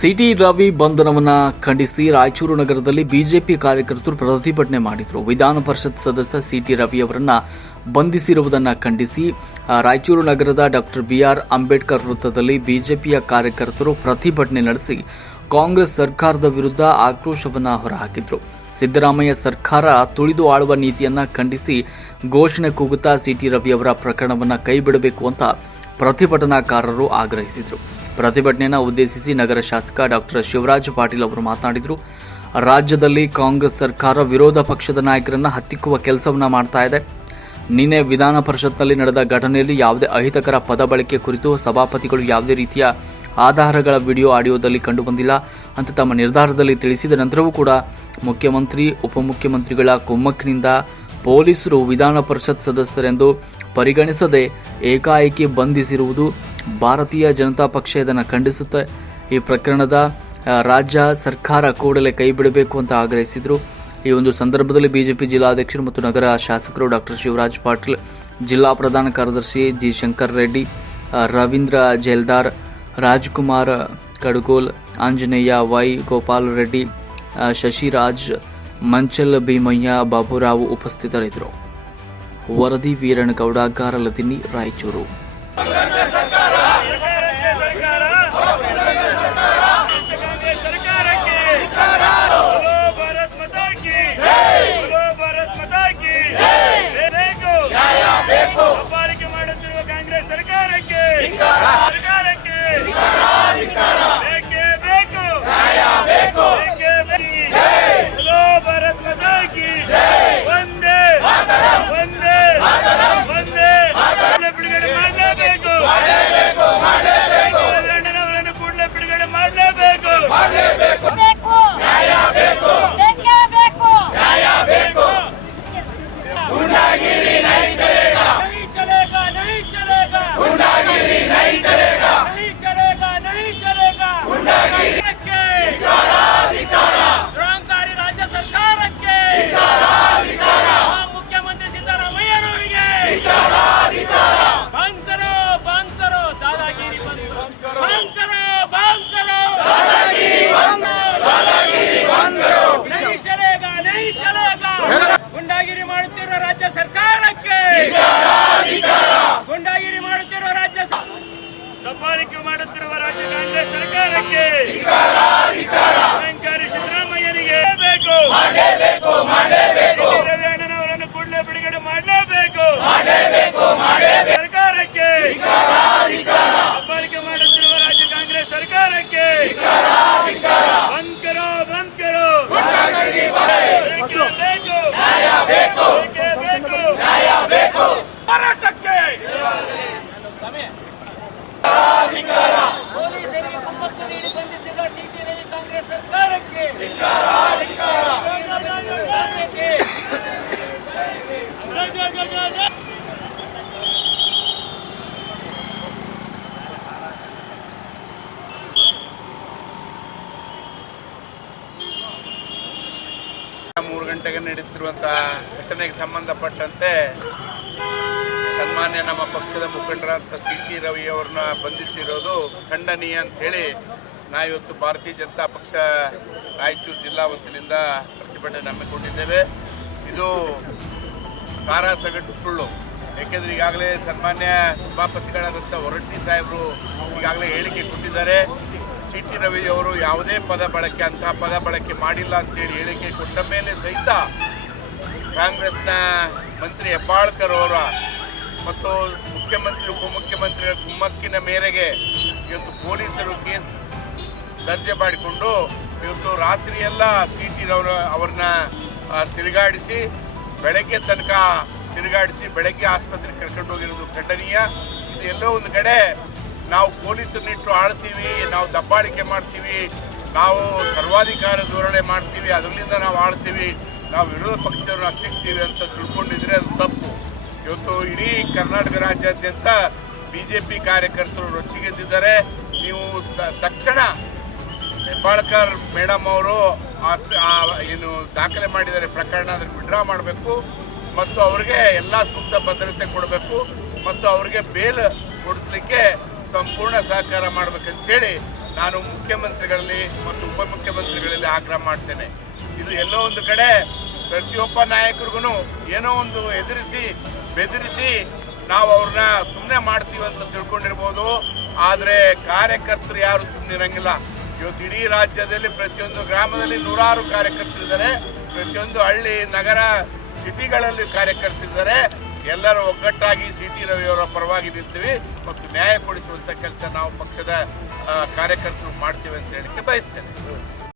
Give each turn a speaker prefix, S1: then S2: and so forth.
S1: City Ravi ಬಂಧನವನ್ನ ಖಂಡಿಸಿ ರಾಯಚೂರು ನಗರದಲ್ಲಿ BJP ಕಾರ್ಯಕರ್ತರು ಪ್ರತಿಭಟನೆ ಮಾಡಿದರು. ವಿಧಾನ ಪರಿಷತ್ ಸದಸ್ಯ ಸಿಟಿ ರವಿ ಅವರನ್ನ ಬಂಧಿಸಿರುವುದನ್ನು ಖಂಡಿಸಿ ರಾಯಚೂರು ನಗರದ ಡಾಕ್ಟರ್ ಬಿಆರ್ ಅಂಬೇಡ್ಕರ್ ವೃತ್ತದಲ್ಲಿ ಬಿಜೆಪಿಯ ಕಾರ್ಯಕರ್ತರು ಪ್ರತಿಭಟನೆ ನಡೆಸಿ ಕಾಂಗ್ರೆಸ್ ಸರ್ಕಾರದ ವಿರುದ್ಧ ಆಕ್ರೋಶವನ್ನು ಹೊರಹಾಕಿದರು. ಸಿದ್ದರಾಮಯ್ಯ ಸರ್ಕಾರ ತುಳಿದು ಆಳುವ ನೀತಿಯನ್ನ ಖಂಡಿಸಿ ಘೋಷಣೆ ಕೂಗುತ್ತಾ ಸಿಟಿ ರವಿ ಅವರ ಪ್ರಕರಣವನ್ನ ಕೈಬಿಡಬೇಕು ಅಂತ ಪ್ರತಿಭಟನಾಕಾರರು ಆಗ್ರಹಿಸಿದರು. ಪ್ರತಿಭಟನೆಯನ್ನು ಉದ್ದೇಶಿಸಿ ನಗರ ಶಾಸಕ ಡಾಕ್ಟರ್ ಶಿವರಾಜ್ ಪಾಟೀಲ್ ಅವರು ಮಾತನಾಡಿದರು. ರಾಜ್ಯದಲ್ಲಿ ಕಾಂಗ್ರೆಸ್ ಸರ್ಕಾರ ವಿರೋಧ ಪಕ್ಷದ ನಾಯಕರನ್ನ ಹತ್ತಿಕ್ಕುವ ಕೆಲಸವನ್ನ ಮಾಡ್ತಾ ಇದೆ. ನಿನ್ನೆ ವಿಧಾನ ಪರಿಷತ್ನಲ್ಲಿ ನಡೆದ ಘಟನೆಯಲ್ಲಿ ಯಾವುದೇ ಅಹಿತಕರ ಪದ ಬಳಕೆ ಕುರಿತು ಸಭಾಪತಿಗಳು ಯಾವುದೇ ರೀತಿಯ ಆಧಾರಗಳ ವಿಡಿಯೋ ಆಡಿಯೋದಲ್ಲಿ ಕಂಡುಬಂದಿಲ್ಲ ಅಂತ ತಮ್ಮ ನಿರ್ಧಾರದಲ್ಲಿ ತಿಳಿಸಿದ ನಂತರವೂ ಕೂಡ ಮುಖ್ಯಮಂತ್ರಿ, ಉಪಮುಖ್ಯಮಂತ್ರಿಗಳ ಕುಮ್ಮಕ್ಕಿನಿಂದ ಪೊಲೀಸರು ವಿಧಾನ ಪರಿಷತ್ ಸದಸ್ಯರೆಂದು ಪರಿಗಣಿಸದೆ ಏಕಾಏಕಿ ಬಂಧಿಸಿರುವುದು ಭಾರತೀಯ ಜನತಾ ಪಕ್ಷ ಇದನ್ನು ಖಂಡಿಸುತ್ತೆ. ಈ ಪ್ರಕರಣದ ರಾಜ್ಯ ಸರ್ಕಾರ ಕೂಡಲೇ ಕೈ ಬಿಡಬೇಕು ಅಂತ ಆಗ್ರಹಿಸಿದರು. ಈ ಒಂದು ಸಂದರ್ಭದಲ್ಲಿ ಬಿಜೆಪಿ ಜಿಲ್ಲಾಧ್ಯಕ್ಷರು ಮತ್ತು ನಗರ ಶಾಸಕರು ಡಾಕ್ಟರ್ ಶಿವರಾಜ್ ಪಾಟೀಲ್, ಜಿಲ್ಲಾ ಪ್ರಧಾನ ಕಾರ್ಯದರ್ಶಿ ಜಿ. ಶಂಕರ್ ರೆಡ್ಡಿ ರವೀಂದ್ರ ಜೈಲ್ದಾರ್, ರಾಜ್ಕುಮಾರ್ ಕಡಗೋಲ್, ಆಂಜನೇಯ ವೈ ಗೋಪಾಲ್ ರೆಡ್ಡಿ ಶಶಿರಾಜ್, ಮಂಚಲ್ ಭೀಮಯ್ಯ, ಬಾಬುರಾವ್ ಉಪಸ್ಥಿತರಿದ್ದರು. ವರದಿ ವೀರಣ್ಣಗೌಡ ಗಾರಲದಿನ್ನಿ ರಾಯಚೂರು.
S2: ಮೂರು ಗಂಟೆಗೆ ನಡೀತಿರುವಂತಹ ಘಟನೆಗೆ ಸಂಬಂಧಪಟ್ಟಂತೆ ಸನ್ಮಾನ್ಯ ನಮ್ಮ ಪಕ್ಷದ ಮುಖಂಡರಂತ ಸಿ ಟಿ ರವಿ ಅವರನ್ನ ಬಂಧಿಸಿರೋದು ಖಂಡನೀಯ ಅಂತೇಳಿ ನಾವಿವತ್ತು ಭಾರತೀಯ ಜನತಾ ಪಕ್ಷ ರಾಯಚೂರು ಜಿಲ್ಲಾ ವತಿಯಿಂದ ಪ್ರತಿಭಟನೆ ಹಮ್ಮಿಕೊಂಡಿದ್ದೇವೆ. ಇದು ಸಾರಾ ಸಗಟು ಸುಳ್ಳು. ಏಕೆಂದರೆ ಈಗಾಗಲೇ ಸನ್ಮಾನ್ಯ ಸಭಾಪತಿಗಳಾದಂಥ ಹೊರಟ್ಟಿ ಸಾಹೇಬರು ಈಗಾಗಲೇ ಹೇಳಿಕೆ ಕೊಟ್ಟಿದ್ದಾರೆ. ಸಿ ಟಿ ರವಿ ಅವರು ಯಾವುದೇ ಪದ ಬಳಕೆ ಅಂತಹ ಪದ ಬಳಕೆ ಮಾಡಿಲ್ಲ ಅಂತೇಳಿ ಹೇಳಿಕೆ ಕೊಟ್ಟ ಮೇಲೆ ಸಹಿತ ಕಾಂಗ್ರೆಸ್ನ ಮಂತ್ರಿ ಹೆಬ್ಬಾಳ್ಕರ್ ಅವರ ಮತ್ತು ಮುಖ್ಯಮಂತ್ರಿ, ಉಪಮುಖ್ಯಮಂತ್ರಿಗಳ ಕುಮ್ಮಕ್ಕಿನ ಮೇರೆಗೆ ಇವತ್ತು ಪೊಲೀಸರು ಕೇಸ್ ದರ್ಜೆ ಮಾಡಿಕೊಂಡು ಇವತ್ತು ರಾತ್ರಿಯೆಲ್ಲ ಸಿ ಟಿ ರವರ ಅವ್ರನ್ನ ತಿರುಗಾಡಿಸಿ ಬೆಳಗ್ಗೆ ತನಕ ತಿರುಗಾಡಿಸಿ ಬೆಳಗ್ಗೆ ಆಸ್ಪತ್ರೆಗೆ ಕರ್ಕೊಂಡು ಹೋಗಿರೋದು ಖಂಡನೀಯ. ಇದು ಎಲ್ಲೋ ಒಂದು ಕಡೆ ನಾವು ಪೊಲೀಸರನ್ನಿಟ್ಟು ಆಳ್ತೀವಿ, ನಾವು ದಬ್ಬಾಳಿಕೆ ಮಾಡ್ತೀವಿ, ನಾವು ಸರ್ವಾಧಿಕಾರ ಧೋರಣೆ ಮಾಡ್ತೀವಿ ಅದರಿಂದ ನಾವು ಆಳ್ತೀವಿ, ನಾವು ವಿರೋಧ ಪಕ್ಷದವ್ರನ್ನ ಹತ್ತಿಕ್ತೀವಿ ಅಂತ ತಿಳ್ಕೊಂಡಿದ್ರೆ ಅದು ತಪ್ಪು. ಇವತ್ತು ಇಡೀ ಕರ್ನಾಟಕ ರಾಜ್ಯಾದ್ಯಂತ ಬಿ ಜೆ ಪಿ ಕಾರ್ಯಕರ್ತರು ರೊಚ್ಚಿಗೆದ್ದಿದ್ದಾರೆ ನೀವು ತಕ್ಷಣ ಹೆಬ್ಬಾಳ್ಕರ್ ಮೇಡಮ್ ಅವರು ಏನು ದಾಖಲೆ ಮಾಡಿದ್ದಾರೆ ಪ್ರಕರಣ, ಅದನ್ನು ವಿಡ್ರಾ ಮಾಡಬೇಕು. ಮತ್ತು ಅವರಿಗೆ ಎಲ್ಲ ಸೂಕ್ತ ಭದ್ರತೆ ಕೊಡಬೇಕು. ಮತ್ತು ಅವರಿಗೆ ಬೇಲ್ ಕೊಡಿಸ್ಲಿಕ್ಕೆ ಸಂಪೂರ್ಣ ಸಹಕಾರ ಮಾಡಬೇಕಂತೇಳಿ ನಾನು ಮುಖ್ಯಮಂತ್ರಿಗಳಲ್ಲಿ ಮತ್ತು ಉಪಮುಖ್ಯಮಂತ್ರಿಗಳಲ್ಲಿ ಆಗ್ರಹ ಮಾಡ್ತೇನೆ. ಇದು ಎಲ್ಲೋ ಒಂದು ಕಡೆ ಪ್ರತಿಯೊಬ್ಬ ನಾಯಕರಿಗೂ ಏನೋ ಒಂದು ಎದುರಿಸಿ, ಬೆದರಿಸಿ ನಾವು ಅವ್ರನ್ನ ಸುಮ್ಮನೆ ಮಾಡ್ತೀವಿ ಅಂತ ತಿಳ್ಕೊಂಡಿರ್ಬೋದು. ಆದರೆ ಕಾರ್ಯಕರ್ತರು ಯಾರು ಸುಮ್ಮನೆ ಇರಂಗಿಲ್ಲ. ಇವತ್ತು ಇಡೀ ರಾಜ್ಯದಲ್ಲಿ ಪ್ರತಿಯೊಂದು ಗ್ರಾಮದಲ್ಲಿ ನೂರಾರು ಕಾರ್ಯಕರ್ತರಿದ್ದಾರೆ. ಪ್ರತಿಯೊಂದು ಹಳ್ಳಿ, ನಗರ ಸಿಟಿಗಳಲ್ಲಿ ಕಾರ್ಯಕರ್ತರಿದ್ದಾರೆ. ಎಲ್ಲರೂ ಒಗ್ಗಟ್ಟಾಗಿ ಸಿ ಟಿ ರವಿಯವರ ಪರವಾಗಿ ನಿಲ್ತೀವಿ ಮತ್ತು ನ್ಯಾಯ ಕೊಡಿಸುವಂಥ ಕೆಲಸ ನಾವು ಪಕ್ಷದ ಕಾರ್ಯಕರ್ತರು ಮಾಡ್ತೀವಿ ಅಂತ ಹೇಳಿಕ್ಕೆ ಬಯಸ್ತೇನೆ.